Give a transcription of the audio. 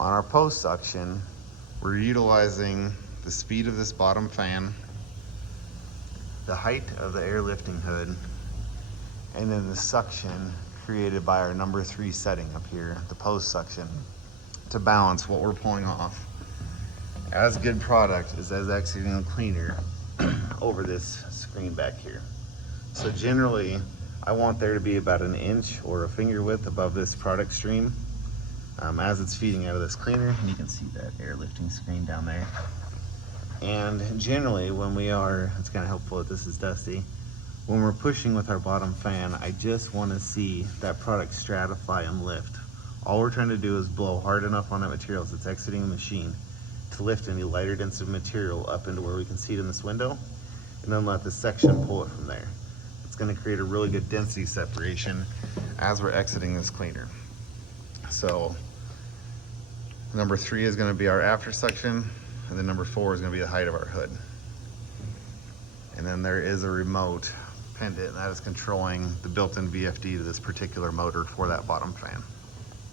On our post suction, we're utilizing the speed of this bottom fan, the height of the air lifting hood, and then the suction created by our number 3 setting up here, the post suction, to balance what we're pulling off. As good product is as exiting the cleaner over this screen back here. So generally, I want there to be about an inch or a finger width above this product stream as it's feeding out of this cleaner. And you can see that air lifting screen down there. And generally when we are, it's kind of helpful that this is dusty, when we're pushing with our bottom fan, I just want to see that product stratify and lift. All we're trying to do is blow hard enough on that material as it's exiting the machine to lift any lighter density material up into where we can see it in this window, and then let the section pull it from there. It's going to create a really good density separation as we're exiting this cleaner. So number 3 is going to be our after suction, and then number 4 is going to be the height of our hood. And then there is a remote pendant, and that is controlling the built-in VFD to this particular motor for that bottom fan.